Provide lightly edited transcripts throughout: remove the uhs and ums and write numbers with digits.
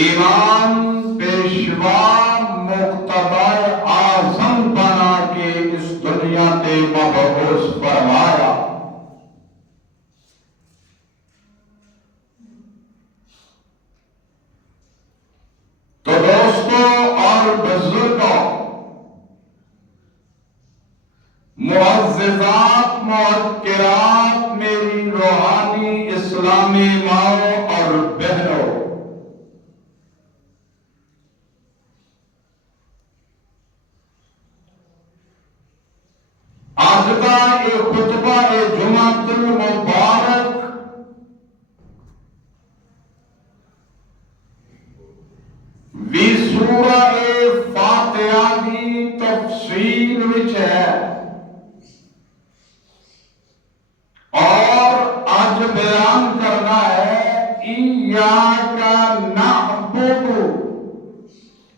امام پیشوا مقتدی اعظم بنا کے اس دنیا تے مبعوث فرمایا۔ تو دوستوں اور بزرگوں، معززات معطرات، میری روحانی اسلامی ماؤں اور بہنوں، آج کا یہ خطبہ جمعۃ المبارک بھی سورہ فاتحہ کی تفسیر وچ ہے، اور آج بیان کرنا ہے ایاک نعبد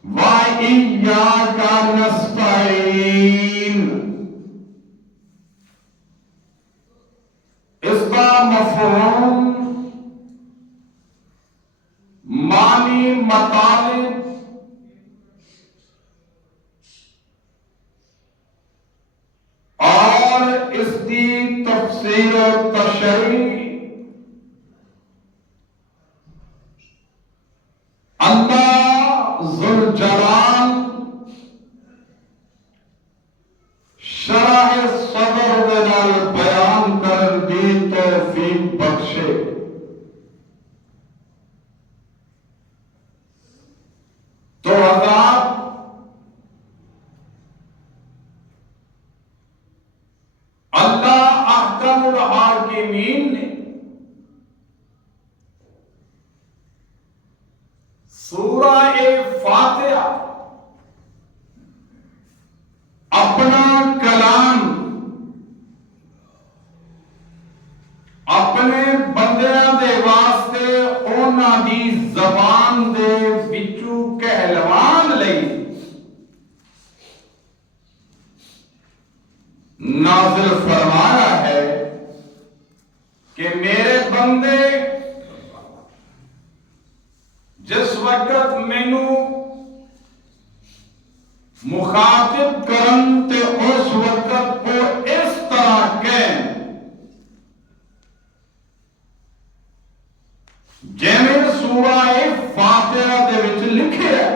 و ایاک نستعین۔ اس کا مفہوم، معنی، مطالب اور اس کی تفسیر و تشریح اللہ ذوالجلال شرح صدر دے نال بیان کرن دی توفیق بخشے۔ تو حضرات، اللہ احکم الحاکمین نے سورہ فاتحہ اپنا کلام اپنے بندیاں دے واسطے اونا دی زبان دے وچوں کہلوان لئی نازل فرمایا ہے کہ میرے بندے جس وقت مینوں مخاطب کرن تے اس وقت وہ اس طرح کہیں جیویں سورہ فاتحہ دے وچ لکھے ہے،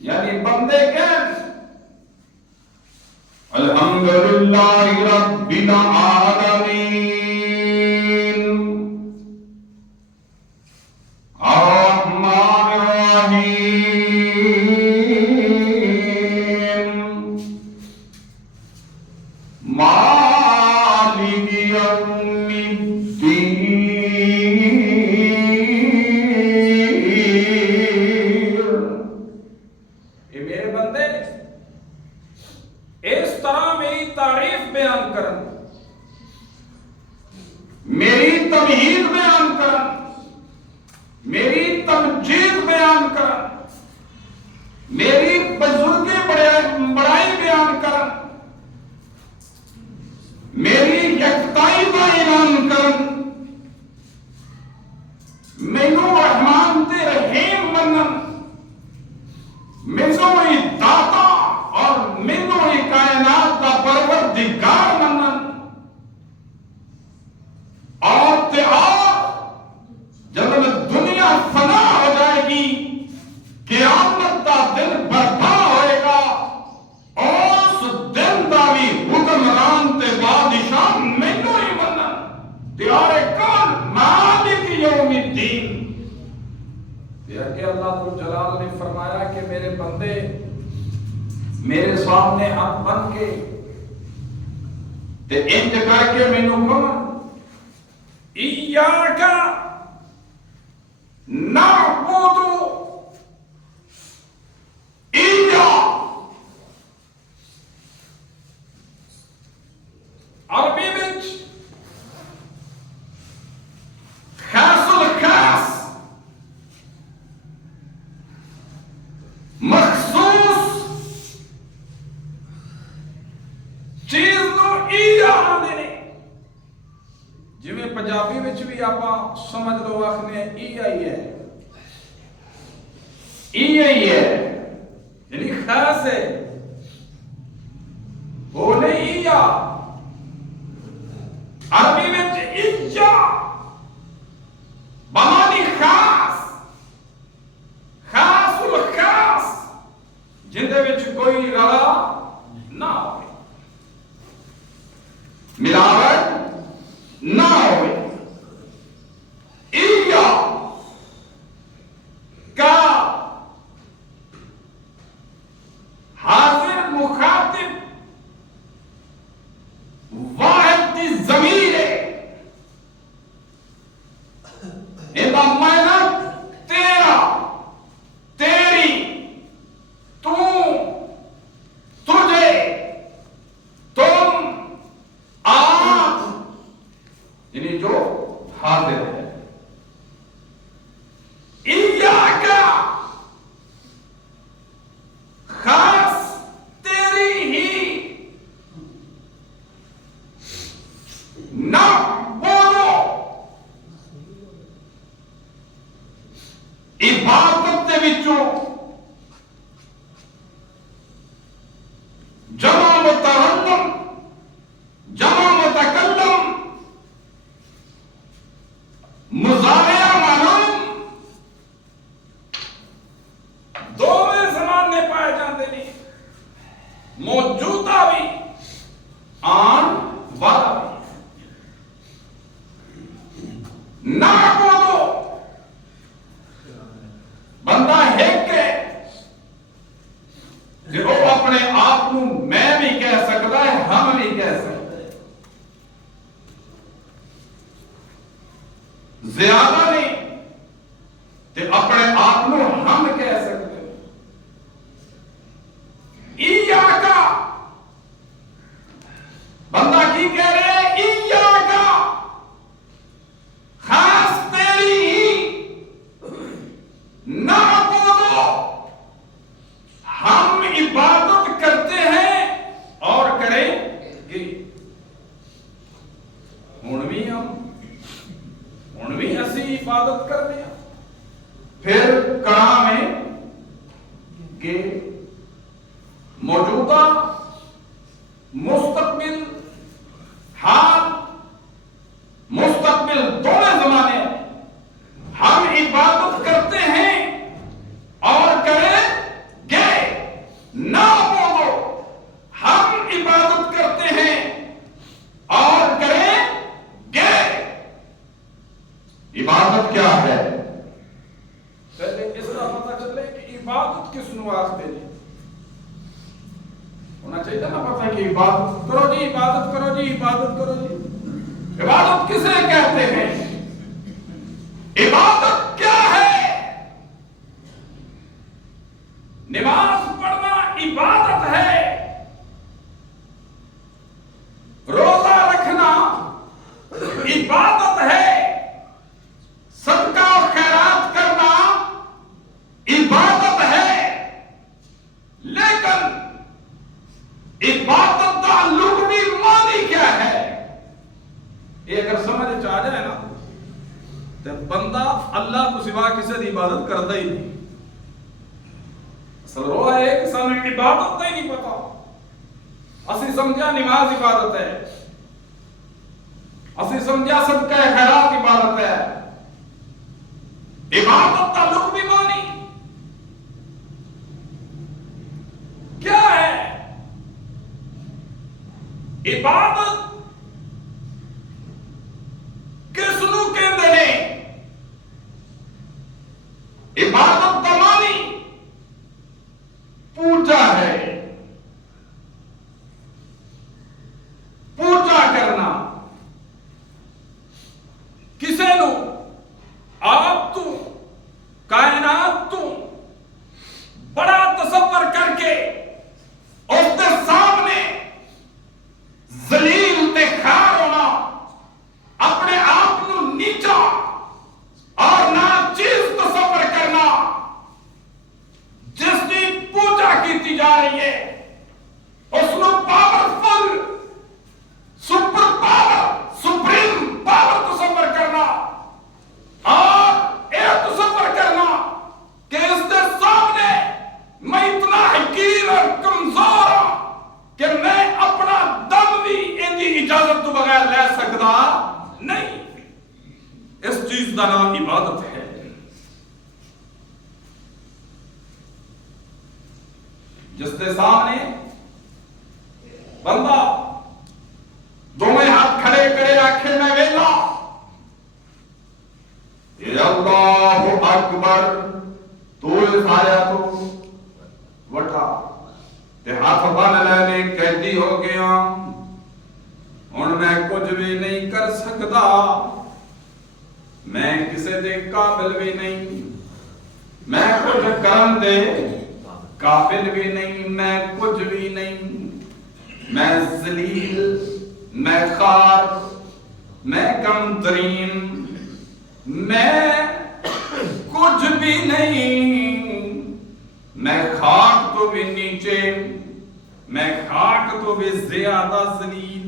یعنی بندے کہیں الحمدللہ رب العالمین الرحمن الرحیم مالک یوم الدین۔ یہ میرے بندے اس طرح میری تعریف بیان کرن، میری تمہید بیان کرن، میری تمجید بیان کرن، میری بزرگی بڑائی بیان کرن، میری یکتائی کا اعلان کرن، مینوں رحمان تے رحیم منن، مینوں ہی داتا اور مینوں ہی کائنات کا پروردگار منن، اور جب دنیا فنا ہو جائے گی، قیامت کا دن برپا ہوئے گا، اس دن دا بھی حکمران تے بادشاہ مینوں ہی منن، تیارے کون مالک یوم الدین۔ کہ اللہ جلال نے فرمایا کہ میرے بندے میرے سامنے ہاتھ بن کے تے انج کر کے مینوں کہن ایاک نعبد عربی وچ خاص الخاص مخصوص چیز نو ایجا آندے نے، جویں پنجابی وچ بھی آپاں سمجھ لو آخنے ای آئی ہے، یہی ہے یعنی خاص ہے وہ نہیں یا عربی میں ایجا بمانی خاص خاص الخاص جندے وچ کوئی رلا نہ ہوئے ملاوٹ نہ ہوئے ایجا کا حاضر مخاطب واحد کی ضمیر ہے ایسا معنی تیرا تیری تو تجھے تم آپ یعنی جو حاضر ہے ایاکا خاص تیری ہی نہ بولو عبادت دے وچوں جمع مترنم جمع متکلم مضارع معلوم دوویں زمانے پائے جاندے نے موجودہ بھی آن والا بھی نہ بولو بندہ ایک ہے کہ وہ اپنے آپ کو میں بھی کہہ سکتا ہے ہم بھی کہہ سکتے ہیں زیادہ نہیں کہ اپنے آپ کو ہم کہہ سکتے ہیں ایاکا بندہ کی کہہ رہے ہیں ایاکا خاص تیری ہی نہ بولو ہم عبادت کرتے ہیں اور کریں گے ہن بھی اسی عبادت کرتے ہیں پھر کہاں میں کہ موجودہ مستقبل حال مستقبل دونوں زمانے ہم عبادت کرتے ہیں اور کریں گے نہ بولو ہم عبادت کرتے ہیں اور کریں گے عبادت کیا ہے پہلے اس کا پتہ چلے کہ عبادت کس نو آختے ہیں ہونا چاہیے نا پتہ کہ عبادت کرو جی عبادت کرو جی عبادت کرو جی عبادت کسے کہتے ہیں عبادت کیا ہے نماز پڑھنا عبادت ہے روزہ رکھنا عبادت ہے صدقہ و خیرات کرنا عبادت ہے لیکن عبادت کا لغوی معنی کیا ہے یہ اگر سمجھ آ جائے نا تو بندہ اللہ کو سوا کسی کی عبادت کرتا ہی نہیں اصل وہ ہے کہ سانو عبادت ہی نہیں پتا اسی سمجھا نماز عبادت ہے اسی سمجھا صدقہ خیرات عبادت ہے عبادت کا لغوی معنی کیا ہے عبادت کس نو کہندے نے عبادت کا معنی پوجا ہے پوجا کرنا کسے نو آپ تو کائنات تو بڑا تصور کر کے اس کے سامنے ذلیل تو بغیر لے سکتا نہیں. اس چیز کا نام عبادت ہے. جس کے سامنے بندہ دونوں ہاتھ کھڑے کرے آنکھیں میں ویلا اے اللہ اکبر تو سایا تو وٹا تے ہاتھ بن لینے قیدی ہو گیا. ہن میں کچھ بھی نہیں کر سکتا. میں کسے دے قابل بھی نہیں. میں کچھ کرن دے قابل بھی نہیں. میں کچھ بھی نہیں. میں ذلیل, میں خار, میں کم ترین, میں کچھ بھی نہیں. میں خاک تو بھی نیچے, میں خاک تو بھی زیادہ ذلیل.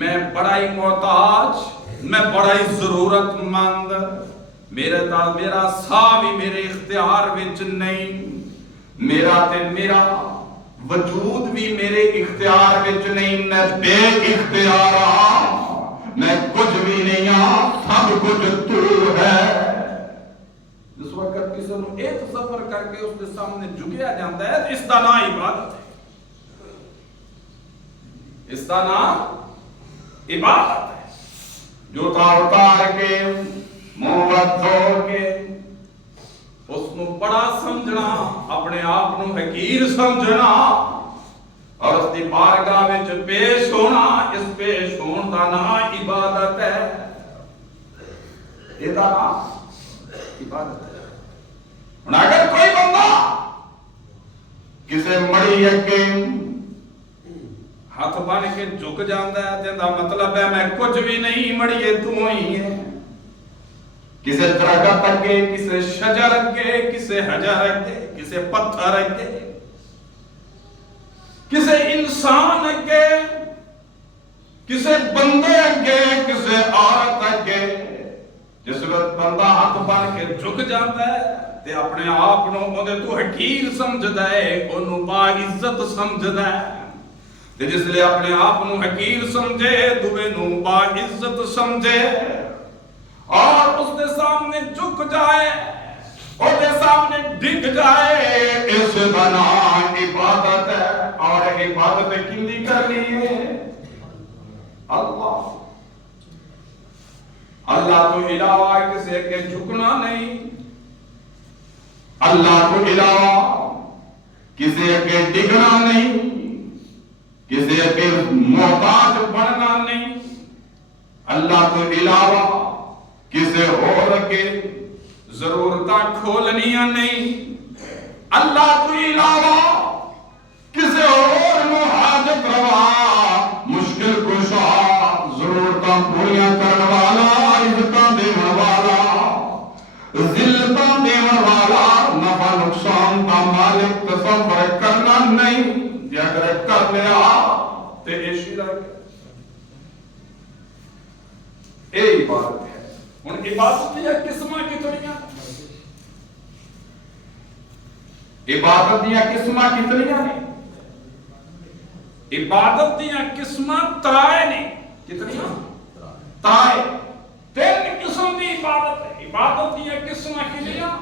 میں بڑا ہی محتاج, میں بڑا ہی ضرورت مند. میرا سا بھی میرے اختیار وچ نہیں. میرا وجود بھی میرے اختیار وچ نہیں. میں بے اختیار ہاں. میں کچھ بھی نہیں ہاں. سب کچھ تو ہے. جس وقت کسی نو ایک سفر کر کے اس کے سامنے جھکیا جاتا ہے تو اس کا نام عبادت ہے. اس کا نام عبادت ہے. جوتا اتار کے منہ دھو کے اس کو بڑا سمجھنا, اپنے آپ کو حقیر سمجھنا اور اس کی بارگاہ وچ پیش ہونا. اس پیش ہون دا نام عبادت ہے. یہ نام عبادت ہے. ہن اگر کوئی بندہ کسے مڑی اگے ہاتھ بن کے جھک جاندا ہے تے دا مطلب ہے میں کچھ بھی نہیں, مڑیے تو ہی ہے. کسے درخت اگے, کسے شجر اگے, کسے حجر اگے, کسے پتھر اگے, کسے انسان اگے, کسے بندے اگے, کسے عورت اگے. جس وقت بندہ ہاتھ بن کے جھک جاتا ہے تے اپنے آپ نو اودے تو حقیر سمجھدا ہے, اونوں با عزت سمجھدا ہے. تے جس لے اپنے آپ نو حقیر سمجھے, دوے نو با عزت سمجھے اور اس کے سامنے جھک جائے, اس کے سامنے ڈگ جائے, اس کا نام عبادت ہے. اور عبادت کندی کرنی ہے؟ اللہ. اللہ تو علاوہ کسی کے جھکنا نہیں. اللہ تو علاوہ کسی کے ڈگنا نہیں, کسی کے محتاج بننا نہیں. اللہ تو علاوہ کسے اور کے ضرورتاں کھولنیاں نہیں. اللہ تو علاوہ کسے اور نو حاجت روا, مشکل کشا, ضرورتاں پوریاں کرنے والا, عزتاں دینے والا, ذلتاں دینے والا, نفع نقصان کا مالک تصور کرنا نہیں. یہ اگر کر لیا تے ایشی رہ گیا. اے عبادت ہے. ہن عبادت دیا قسماں کتنیاں؟ عبادت دیا قسماں کتنیاں نے؟ عبادت دیا قسماں ترائے نے. کتنیاں؟ ترائے. تین قسم دی عبادت ہے. عبادت دیا قسماں کتنیاں؟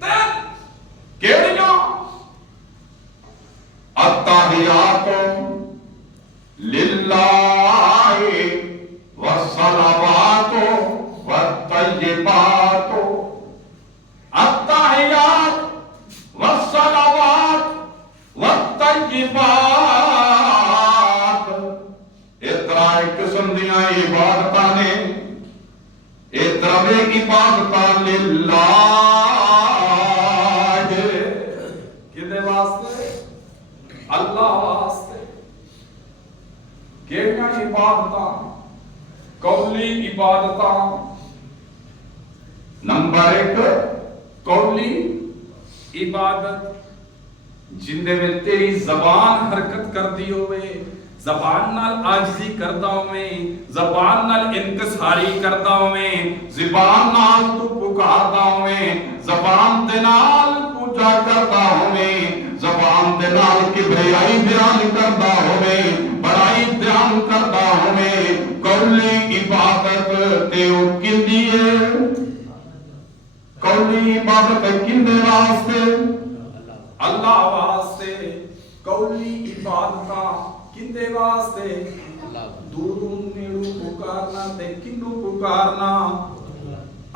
تین. کیڑیاں؟ التحیات للہ والصلوات والطیبات. التحیات والصلوات والطیبات. اترائے قسم دیاں عبادتاں نے. اترائے عبادتاں للہ. کدے واسطے؟ اللہ واسطے. کیڑیاں عبادتاں؟ قولی عبادتاں. نمبر 1 قولی عبادت جندے میں تیری زبان حرکت کر دی ہوئے, زبان نال عاجزی کردا ہوئے, زبان نال انکساری کردا ہوئے, زبان نال تو پکاردا ہوئے, زبان دے نال پوجا کردا ہوئے, زبان دے نال کبریائی بیان کردا ہوئے, گہرائی بیان کرتا ہمیں قولی عبادت تے کندی ہے قولی عبادت کندے واسطے اللہ واسطے قولی عبادت کندے واسطے دوروں نیڑوں پکارنا تے کنوں پکارنا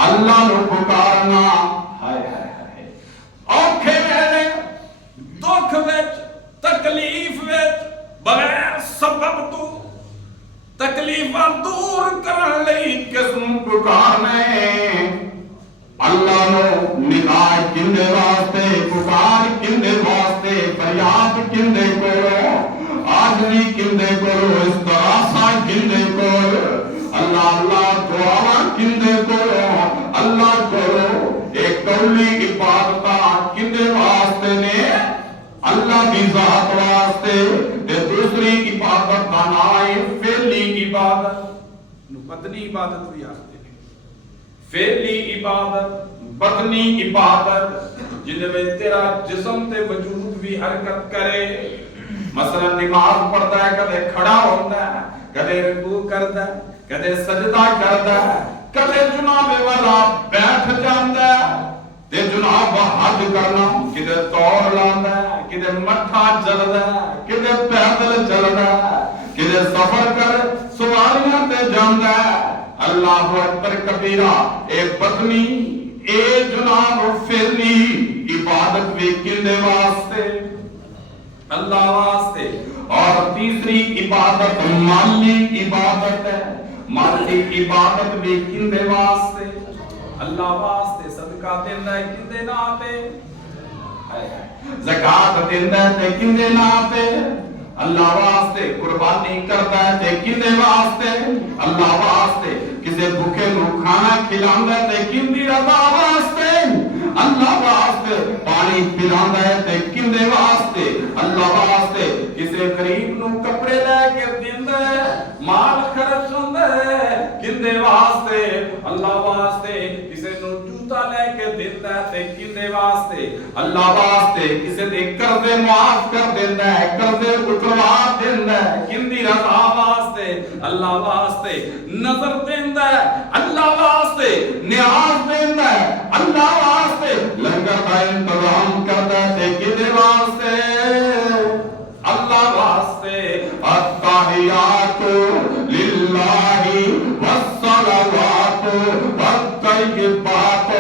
اللہ نو پکارنا ہائے ہائے ہائے اوکھے ویلے دکھ وچ تکلیف وچ بغیر سبب تو تکلیفاں دور کرن لئی کس نوں پکارنے اللہ نو نگاہ کندے واسطے پکار کندے واسطے فریاد کندے کولو آجری کندے کولو استغاثہ کندے کولو اللہ اللہ دعا کندے کولو اللہ کولو ایک قولی عبادت کندے واسطے نے اللہ کی ذات واسطے تے دوسری عبادت دا نام فعلی عبادت بدنی عبادت بھی آخر فعلی عبادت بدنی عبادت جن میں تیرا جسم تے وجود بھی حرکت کرے مثلا نماز پڑھتا ہے کدے کھڑا ہوتا ہے کدے رکوع کرتا ہے کدے سجدہ کرتا ہے کدے جناب والا بیٹھ جاتا ہے تے جناب حج کرنا کدے توڑ لاتا ہے کدے مٹھا چلدا ہے کدے پیدل چلدا ہے کدے سفر کر سواریاں تے جاندا ہے اللہ اکبر کبیرہ اے بدنی اے جناب فعلی عبادت بھی کندے واسطے اللہ واسطے اور تیسری عبادت مالی عبادت ہے مالی عبادت بھی کندے واسطے اللہ واسطے صدقہ دیندا ہے کندے ناتے زکات دیندا ہے تے کندے ناتے اللہ واسطے قربانی کرتا ہے تے کندے واسطے اللہ واسطے کسے بھوکے نو کھانا کھلاندا ہے تے کندی رضا واسطے اللہ واسطے پانی پلاندا ہے تے کندے واسطے اللہ واسطے کسے غریب نو کپڑے لے کے دیندا ہے مال خرچ ہوندا ہے کندے واسطے اللہ واسطے کسے نو جوتا لے کے دیندا ہے تے کندے واسطے اللہ واسطے کسے دے قرضے معاف کر دیندا ہے قرضے اتروا دیندا ہے کندی رضا واسطے اللہ واسطے نظر دیندا ہے اللہ واسطے نیاز دیندا ہے اللہ واسطے لنگر کا انتظام کردا ہے تے کدے واسطے اللہ واسطے التحیات للہ والصلوات والطیبات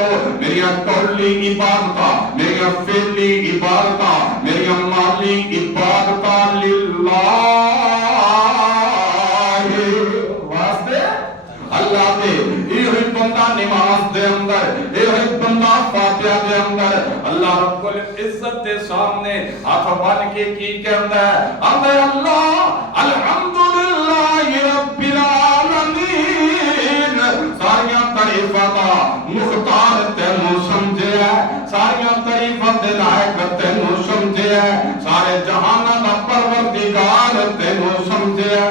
میری قولی عبادت میری فعلی عبادت میری مالی عبادت للہ واسطے اللہ دے یہ بندہ نماز دے اندر یہ بندہ فاتحہ دے اندر اللہ رب العزت دے سامنے ہاتھ بن کے کی کہندا ہے اللہ الحمدللہ رب العالمین ساریاں تعریفاں دا مختار تینوں سمجھیا ساریاں تعریفاں دے لائق تینوں سمجھیا سارے جہاناں دا پروردگار تینوں سمجھیا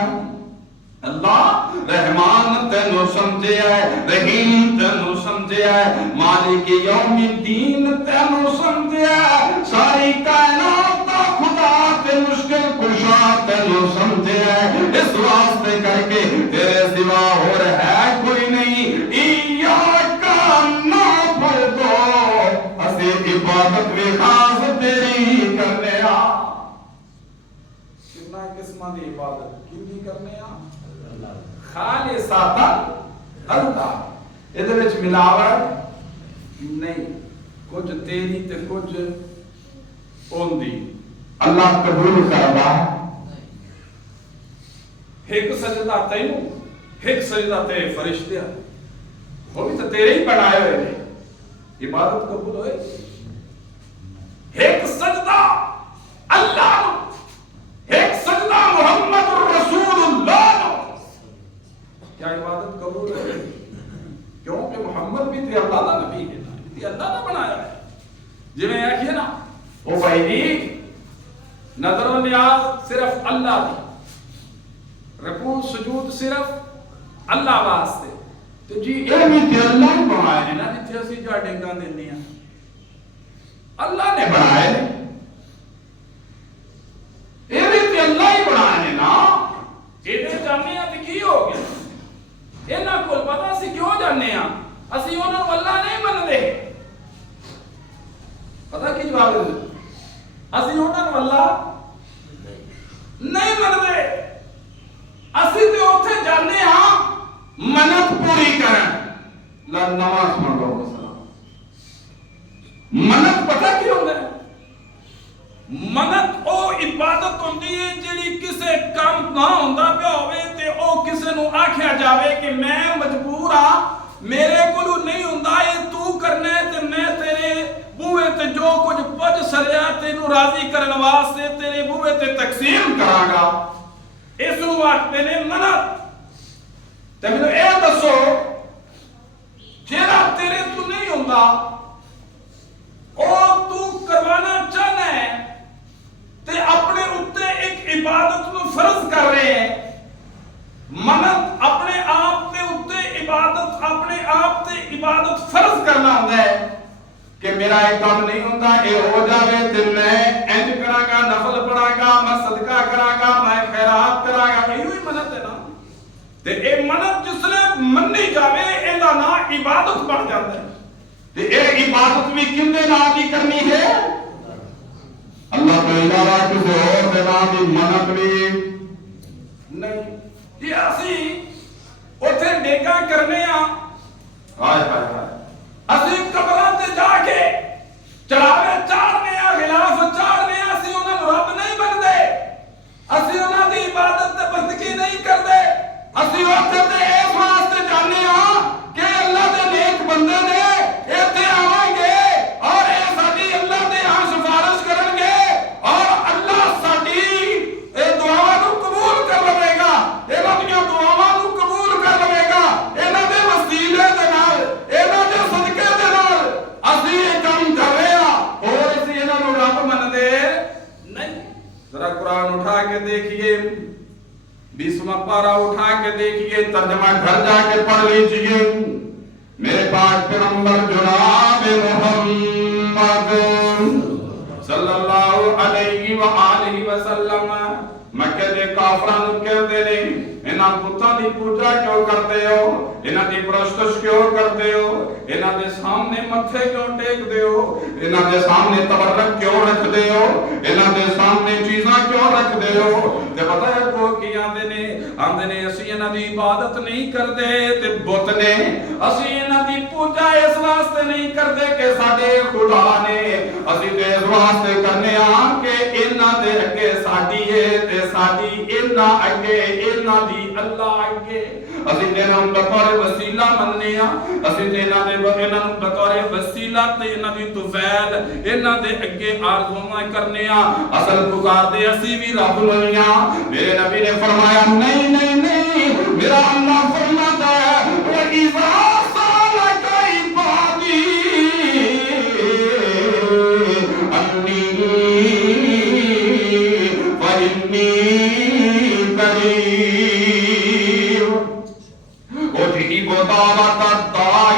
اللہ رحمان تینوں سمجھے ہے رحیم تینوں سمجھے ہے مالک یوم الدین تینوں سمجھے ہے ساری کائنات دا خدا تے مشکل کشا تینوں سمجھے ہے اس واسطے کر کے تیرے سوا اور ہے کوئی نہیں ایاک نعبد اسے عبادت بھی خاص تیری کرنے آ کتنا قسمہ دی عبادت کیوں نہیں کرنے آ خالصتا اللہ ادھے وچ ملاوٹ نہیں کچھ تیری تے کچھ اوندی اللہ قبول کردا ایک سجدہ تینوں ایک سجدہ تے فرشتے وہ بھی تو تیرے ہی بنائے ہوئے نے عبادت قبول ہوئے ایک سجدہ اللہ ایک سجدہ محمد رسول اللہ کیا عبادت قبول ہے کیونکہ محمد بھی تے اللہ دا نبی ہے تے اللہ نے بنایا ہے جی میں آکھیے نا او بھائی جی نظر و نیاز صرف اللہ دی رکوع سجود صرف اللہ واسطے تو جی اے بھی تے اللہ نے بنایا ہے نا جتھے اسی جا ڈنگاں دیندے ہیں اللہ نے بنایا ہے اے بھی تے اللہ ہی بنایا ہے نا ਇਹਨਾਂ ਕੋਲ ਪਤਾ ਅਸੀਂ ਕਿਉਂ ਜਾਂਦੇ ਆ, ਅਸੀਂ ਉਹਨਾਂ ਨੂੰ ਅੱਲਾ ਨਹੀਂ ਮੰਨਦੇ। ਪਤਾ ਕੀ ਜਵਾਬ ਦਿੰਦੇ, ਅਸੀਂ ਉਹਨਾਂ ਨੂੰ ਅੱਲਾ ਨਹੀਂ ਮੰਨਦੇ। ਅਸੀਂ ਤੇ ਉੱਥੇ ਜਾਂਦੇ ਆ منت پوری کریں. نماز پڑھ لو مثلا. منت پتہ کی ہوتا ہے؟ منت او عبادت ہوندی ہے جڑی کسے کام نہ ہوندا پیا ہوئے تے او کسے نو آکھیا جاوے کہ میں مجبور ہاں، میرے کولو نہیں ہوندا، اے تو کرنا ہے تے میں تیرے بوئے تے جو کچھ پج سریا تینو راضی کرن واسطے تیرے بوئے تے تقسیم کراں گا۔ اس نو آکھدے نے منت۔ تے مینوں اے دسو جیڑا تیرے تو نہیں ہوندا او تو کروانا چاہنا ہے تے اپنے اُتے ایک عبادت نو فرض کر رہے ہیں۔ منت اپنے آپ تے اُتے عبادت، اپنے آپ تے عبادت فرض کرنا ہوندا ہے کہ میرا ایک کام نہیں ہوندا، اے ہو جاوے تے میں انج کراں گا، نفل پڑھاں گا، میں صدقہ کراں گا، میں خیرات کراں گا۔ ایہی منت ہے نا۔ تے اے منت جس لے منی جاوے ایندا نام عبادت بن جاندا ہے۔ تے اے عبادت بھی کندے نام دی کرنی ہے؟ اللہ تو علاوہ کسی اور دے نام دی منت بھی نہیں۔ یہ اسی اوتھے ڈیگا کرنے ہاں، ہائے ہائے ہائے، اسی قبراں تے جا کے چڑھاوے چاڑھنے ہاں، غلاف چاڑھنے ہاں، اسی انہاں نوں رب نہیں بندے، اسی انہاں دی عبادت تے بندگی نہیں کردے، اسی اوتھے تے اس واسطے جانے ہاں کہ اللہ دے نیک بندے نے ایتھے آویں گے اور اے ساڈی اللہ دے ہاں سفارش کرن گے اور اللہ ساڈی اے دعاواں نوں قبول کر لوے گا، انہاں دیاں دعاواں نوں قبول کر لوے گا، انہاں دے وسیلے دے نال، انہاں دے صدقے دے نال اسی یہ کام کر رہے ہاں اور اسی انہاں نوں رب مندے نہیں۔ ذرا قرآن اٹھا کے دیکھیے، 20واں پارہ اٹھا کے دیکھیے، ترجمہ گھر جا کے پڑھ لیجئے۔ میرے پاک پیغمبر جناب محمد صلی اللہ علیہ وآلہ وسلم مکہ دے کافراں نوں کہندے نے انہاں بتاں دی پوجا کیوں کردے ہو، انہاں دی پرستش کیوں کردے ہو، انہاں دے سامنے متھے کیوں ٹیک دے ہو، انہاں دے سامنے تبرک کیوں رکھ دے ہو، انہاں دے سامنے چیزاں کیوں رکھ دے ہو؟ تے پتہ ہے کو کی آندے نے اسی انہاں دی عبادت نہیں کردے تے بت نے، اسی انہاں دی پوجا اس واسطے نہیں کردے کہ ساڈے خدا نے، اسی تے اس واسطے کرنے ہاں کہ انہاں دے اگے ساڈی ہے تے ساڈی انہاں اگے انہاں دی اللہ اگے، اسی تے انہاں نوں بطور وسیلہ مننے ہاں، اسی تے انہاں نوں بطور وسیلہ تے انہاں دی توفیل انہاں دے اگے آرزوواں کرنے ہاں، اصل پکار دے اسی بھی رب نوں ہاں۔ میرے نبی نے فرمایا نہیں نہیں نہیں، میرا اللہ فرماتا ہے وَإِذَا سَأَلَكَ عِبَادِي عَنِّي فَإِنِّي قَرِيبٌ أُجِيبُ دَعْوَةَ الدَّاعِ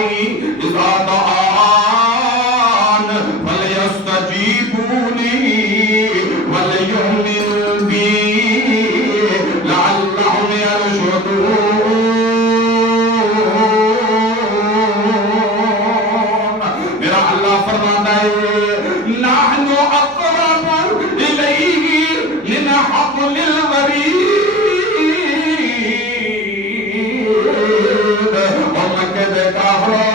إِذَا دَعَانِ فَلْيَسْتَجِيبُوا لِي وَلْيُؤْمِنُوا بِي لَعَلَّهُمْ يَرْشُدُونَ۔ میرا اللہ فرماتا ہے نحن اقرب الیہ من حبل الورید۔ اور مکہ دے کافرو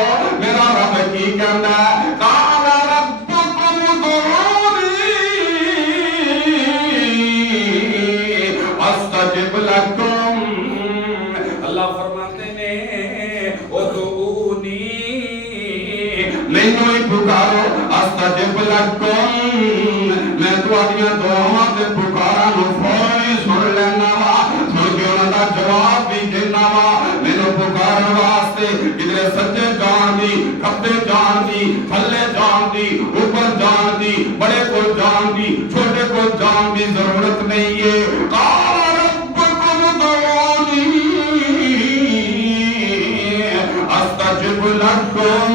میرا رب کی کہنا ہے قال ربکم ادعونی استجب لکم۔ اللہ فرماتے نے ادعونی، مینوں ہی پکارو، استجب لکم، میں تہاڈیاں دعاواں تے پکاراں نوں فوری سن لینا وا، سن کے انہاں دا جواب بھی دینا وا۔ مینوں پکارن واسطے کدھر سجے جان دی، کھبے جان دی، تھلے جان دی، اوپر جان دی، بڑے کول جان دی، چھوٹے کول جان دی ضرورت نہیں ہے۔ قال ربکم ادعونی استجب لکم۔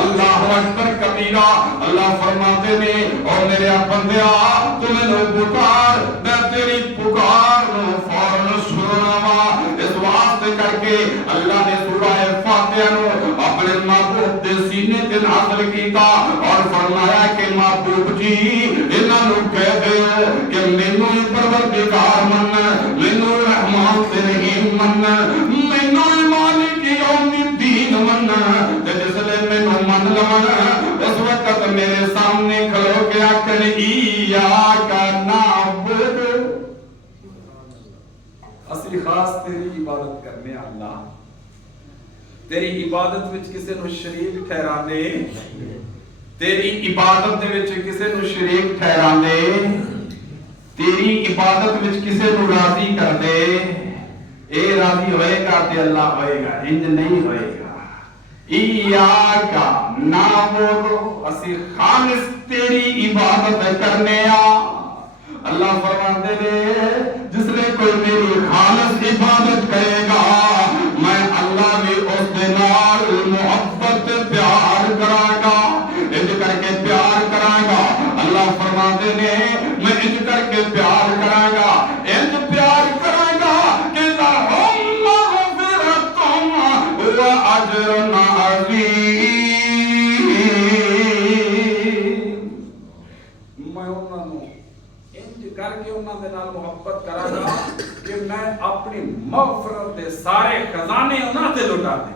اللہ اکبر کبیرہ۔ اللہ فرماتے نے اور میرے بندیا تو مینوں پکار، میں تیری پکار نوں فوراً سننا وا، اس واسطے واسطے کر کے اللہ نے سورہ فاتحہ نو اپنے محبوب دے سینے تے نازل کیتا اور فرمایا کہ محبوب جی انہاں نو کہہ دیو کہ مینوں پروردگار من، مینوں رحمان تے رحیم من، مینوں مالک یوم الدین من، تے جس لے مینوں من لون اس وقت میرے سامنے کھلو کے آکھن ایاک نعبد، اسی خاص تیری عبادت کرنے اللہ، تیری عبادت وچ کسے نو شریک ٹھہرانے، تیری عبادت دے وچ کسے نو شریک ٹھہرانے، تیری عبادت وچ کسے نو راضی کر دے، اے راضی ہوئے گا تے اللہ ہوئے گا، انج نہیں ہوئے گا۔ ایاک نعبد، اسی خالص تیری عبادت کرنے اللہ فرماتے ہیں جس نے کوئی میری خالص عبادت کرے گا میں اللہ بھی اس دے نال محبت پیار کرا گا، انج کر کے پیار کرا گا۔ اللہ فرماتے ہیں میں انج کر کے پیار کرا گا، انج پیار کرا گا کہ لہم مغفرۃ و اجر عظیم، کر کے انہاں دے نال محبت کراں گا کہ میں اپنی مغفرت دے سارے خزانے انہاں تے لٹا دے،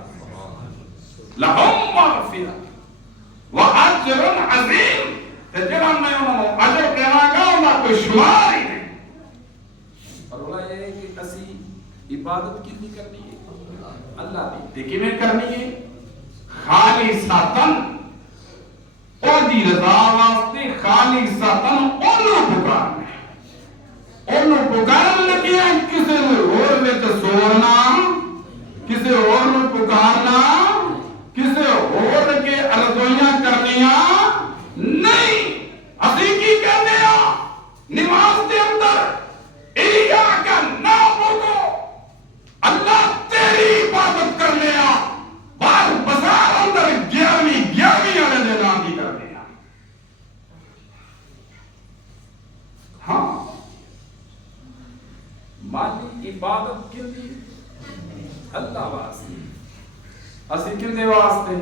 لہم مغفرۃ و اجر عظیم، تے جڑا میں انہاں نوں اجر کراں گا انہاں کو شمار ہی نہیں۔ اور وہ یہ ہے کہ اسی عبادت کتنی کرنی ہے اللہ دی، تے کیویں کرنی ہے؟ خالصتاً او دی رضا واسطے، خالصتاً اونوں پکارنا، اونوں پکارن لگیا کسے ہور وچ سورنا، کسے ہور نوں پکارنا، کسے ہور کے ارزویاں کرنیاں نہیں۔ اسی کی کہتے ہیں نماز دے اندر ایاک نعبد، اللہ تیری عبادت کرنے بار بازار اندر گیاویں والے دے نام کی کرنے ہاں مالی عبادت کندی اللہ واسطے، اسی کندے واسطے؟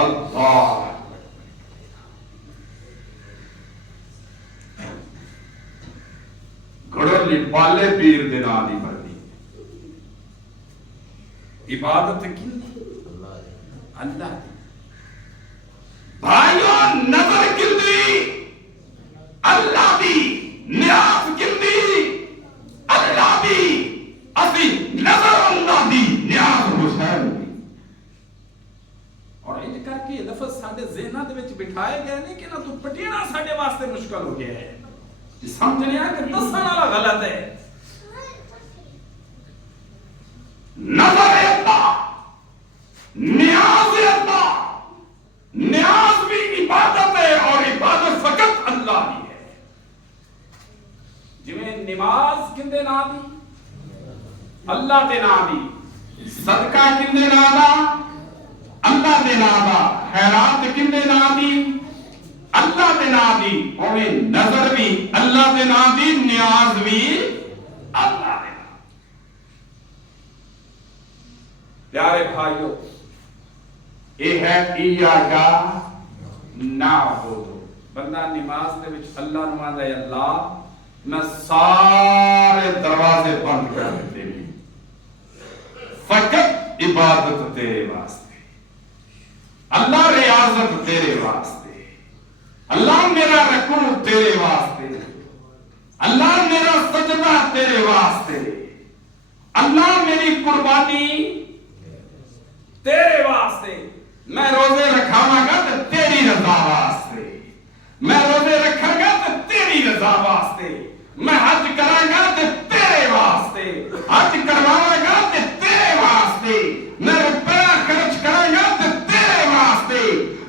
اللہ۔ گھڑولی پالے پیر دے نام دی بردی عبادت کندی اللہ دی، بھائیوں نظر کندی اللہ دی، نیاز کندی اللہ دی، اسی نظر اللہ دی، نیاز حسین دی۔ اور انج کر کے لفظ ساڈے ذہناں دے وچ بٹھائے گئے نے کہ نہ تو پٹینا ساڈے واسطے مشکل ہو گیا ہے، سمجھنے آ کہ دسن والا غلط ہے۔ نظر اللہ، نیاز اللہ، نیاز بھی عبادت ہے اور عبادت فقط اللہ ہی ہے۔ جویں نماز کندے نام دی اللہ دے نام دی، صدقہ کندے نام دا اللہ دے نام دا، خیرات کندے نام دی اللہ دے نام دی، اویں نظر بھی اللہ دے نام دی، نیاز بھی اللہ دے نام۔ پیارے بھائیو، یہ ہے ایاک نعبد، بندہ نماز دے وچ اللہ نو آندا ہے اللہ میں سارے دروازے بند کر دیتے ہیں، فقط عبادت تیرے واسطے، اللہ ریاضت تیرے واسطے، اللہ میرا رکوع تیرے واسطے، اللہ میرا سجدہ تیرے واسطے، اللہ میری قربانی تیرے واسطے، میں روزے رکھاواں گا تو تیری رضا واسطے، میں روزے رکھاں گا تو تیری رضا واسطے، میں حج کراں گا تو تیرے واسطے، حج کرواواں گا تو تیرے واسطے، میں روپیہ خرچ کراں گا تو تیرے واسطے،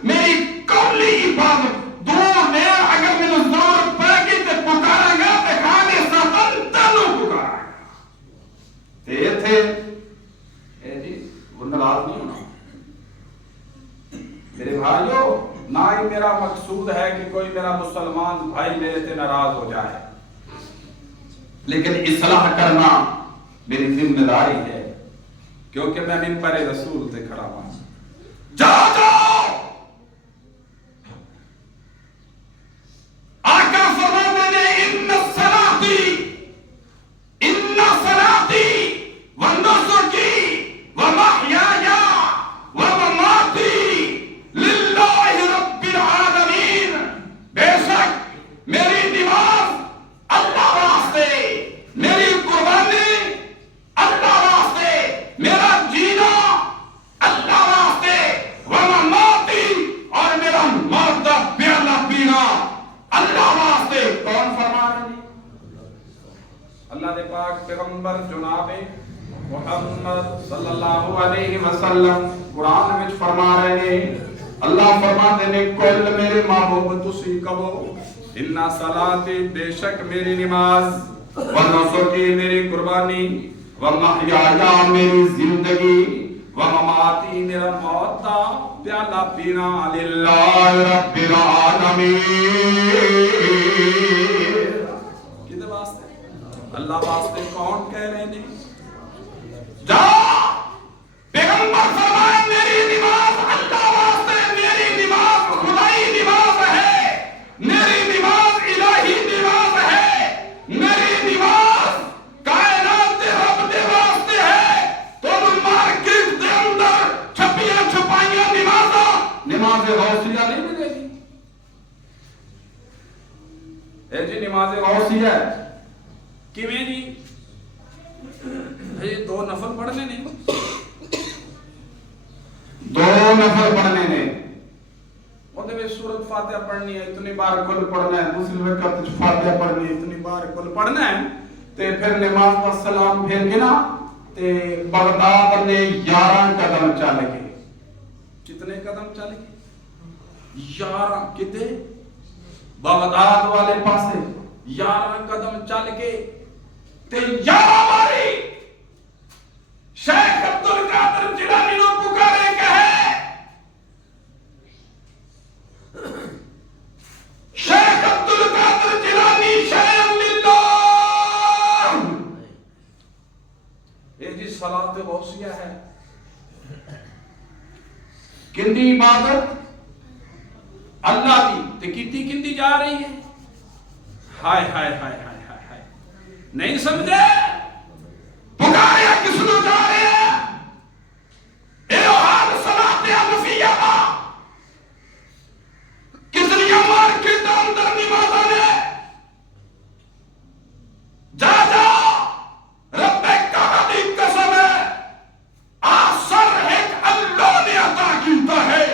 میری قولی عبادت دور نے اگر میں ضرورت پڑے گی تو پکاراں گا تو خالصتاً تینوں پکاراں گا۔ تے ایتھے اے جی ناراض نہیں ہونا میرے بھائیو، نہ ہی میرا مقصود ہے کہ کوئی میرا مسلمان بھائی میرے سے ناراض ہو جائے، لیکن اصلاح کرنا میری ذمہ داری ہے کیونکہ میں منبر رسول تے کھڑا ہوں. جاؤ آقا فرماتے ہیں ان صلاتی و نسکی و محیای و مماتی للہ رب العالمین. بے شک میری نماز اللہ واسطے، میری قربانی اللہ واسطے، میرا جینا اللہ واسطے، و مماتی اور میرا موت کا پیالہ پینا اللہ واسطے. کون فرما رہے ہیں؟ اللہ دے پاک پیغمبر جناب محمد صلی اللہ علیہ وسلم قرآن وچ فرما رہے ہیں. اللہ فرماتے ہیں کل میرے محبوب تسی کہو اِنَّ صلاتی بے شک میری نماز، و نسکی میری قربانی، و محیای میری زندگی، و مماتی میرا موت دا پیالہ پینا للہ اللہ رب العالمین. کدے واسطے؟ اللہ واسطے. کون کہہ رہے ہیں؟ جا پیغمبر فرمائے میری نماز اللہ واسطے، میری نماز خدائی نماز ہے، میری نماز الہی نماز ہے، میری نماز کائنات دے رب دے واسطے ہے. تو مارکیٹ دے اندر چھپیاں چھپائیاں نماز غوثیہ نہیں ملے گی. اے جی نماز غوثیہ کیویں جی؟ یہ دو نفل پڑھنے نہیں، دو نفل پڑھنے نے اودے وچ سورۃ فاتحہ پڑھنی ہے، اتنی بار کل پڑھنا ہے، دوسری رکعت وچ فاتحہ پڑھنی ہے، اتنی بار کل پڑھنا ہے. تے پھر نماز کا سلام پھیر کے نا تے بغداد نے 11 قدم چل کے. کتنے قدم چل کے؟ 11. کتے؟ بغداد والے پاسے 11 قدم چل کے تے 11 باری شیخ عبدالقادر جیلانی نو پکارے کہے شیخ عبدالقادر جیلانی شیخ للہ. یہ جی صلاۃ غوثیہ ہے. کندی عبادت اللہ دی تے کیتی کندی جا رہی ہے. ہائے ہائے ہائے ہائے ہائے ہائے، نہیں سمجھے؟ پکاریا کس نو جا رہے ہیں؟ اے حال صلاۃ حنفیہ دا کتنی مارکیٹ اندر نمازاں نے. جا جا رب کعبہ دی قسم ہے آسر ایک اللہ نے عطا کیتا ہے.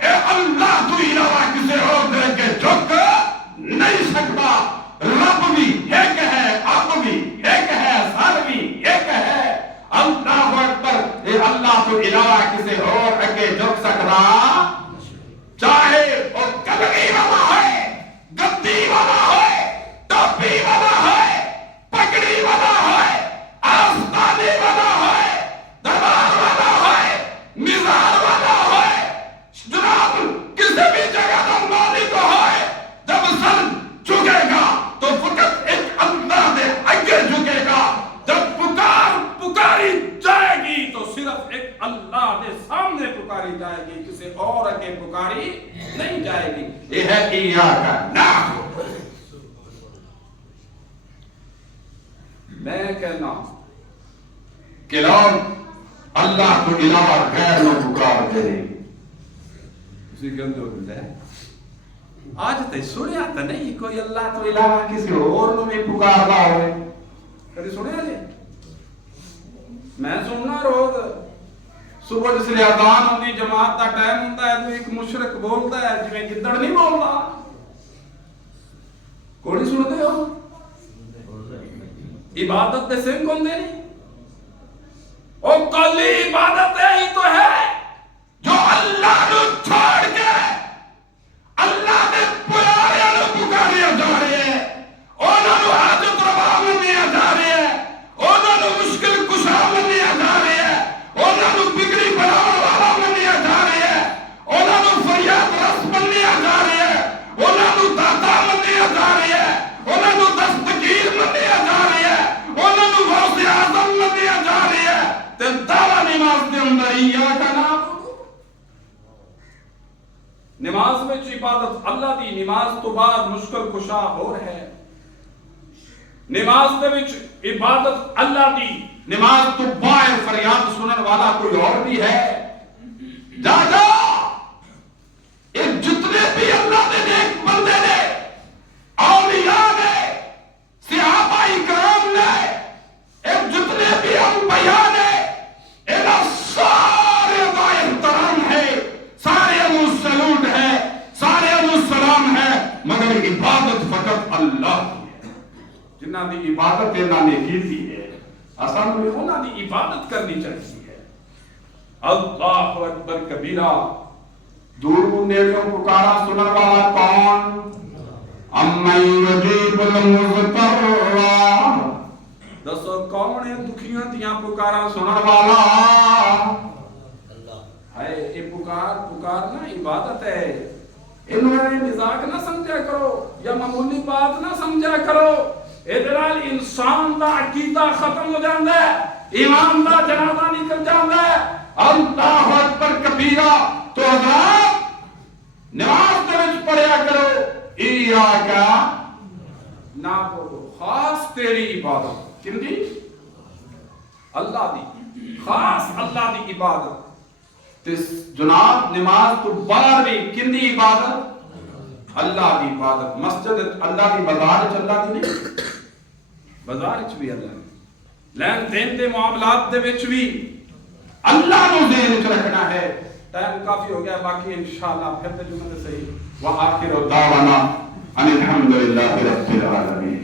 اے اللہ تو علاوہ کسی اور دے کے جھک نہیں سکتا. رب بھی ایک ہے، اب بھی ایک ہے، سر بھی ایک ہے. اللہ اکبر. اے اللہ تو علاوہ کسی اور اگے جھک سکتا، چاہے وہ گلگی والا ہے، گدی والا ہے، ٹوپی والا ہے، پگڑی والا ہے، آستانے والا ہے، دربار والا ہے، مزار والا ہے. جناب کسی بھی جگہ کا مالک ہے. جب سر جھکے گا تو فقط ایک اللہ دے آگے جھکے گا. جب پکاری جائے گی تو صرف ایک اللہ دے سامنے پکاری جائے گی، کسی اور اگے پکاری نہیں جائے گی. یہ ہے ایاک نعبد. میں کہنا کہ لوگ اللہ کو علاوہ غیر نو پکار دے رہے. اسی گندے ہو گئے آج تے سنیا تے نہیں کوئی اللہ تو علاوہ کسی اور نو بھی پکاردا ہوئے. کدی سنیا جی؟ میں سننا روز صبح جس لیے اذان ہوندی جماعت دا ٹائم ہوندا ہے تو ایک مشرک بولدا ہے جویں گدڑ نہیں بولدا. کوئی سنتے ہو؟ عبادت دے سنگ ہوندے نہیں. او کلی عبادت ہی تو ہے جو اللہ نو چھوڑ کے اللہ دے پیاریاں نو پکاریا جا رہے ہیں. انہاں نو حاجت روا منیا جا رہے ہیں. انہاں نو مشکل کشا منیا جا رہے ہیں. انہاں نو بگڑی بناون والا منیا جا رہے ہیں. انہاں نو فریاد رس منیا جا رہے ہیں. انہاں نو داتا منیا جا رہے ہیں. انہاں نو دستگیر منیا جا رہے ہیں. انہاں نو غوث اعظم نماز دے اندر ایاک نعبد نماز میں عبادت اللہ دی نماز تو بعد مشکل کشا اور ہے نماز دے وچ عبادت اللہ دی نماز تو باہر فریاد سنن والا کوئی اور بھی ہے جا یہ جتنے بھی اللہ دے نیک بندے نے اولیاء نے صحابہ اکرام نے یہ جتنے بھی انبیاء نے انہاں سارے دا احترام ہے سارے انہوں سلوٹ ہے سارے انہوں سلام ہے مگر عبادت فقط اللہ کی ہے جنہاں دی عبادت انہاں نے کی ہے آسان میں انہاں دی عبادت کرنی چاہیے اللہ اکبر کبیرہ دور نیڑیوں پکارا سنن والا کون امن یجیب المضطر دسو کون ہے دکھیاں دیاں پکارا سنن والا ہے یہ پکارنا عبادت ہے انہوں نے مزاق نہ سمجھا کرو یا معمولی بات نہ سمجھا کرو ادرال انسان دا عقیدہ ختم ہو جاندہ ہے ایمان دا جنازہ نکل جاندہ ہے اللہ اکبر کبیرہ تو حضرات نماز دے وچ پڑھیا کرو ایاک نعبد خاص تیری عبادت کن دی اللہ دی خاص اللہ دی عبادت تس جناب نماز تو باہر بھی کن دی عبادت اللہ دی عبادت مسجد اللہ دی بازار چ اللہ دی نہیں بازار چ بھی اللہ لین دین دے معاملات دے وچ بھی اللہ نو ذہن وچ رکھنا ہے ٹائم کافی ہو گیا باقی انشاءاللہ پھر ترجمہ سے صحیح وآخر دعوانا ان الحمد للہ رب العالمین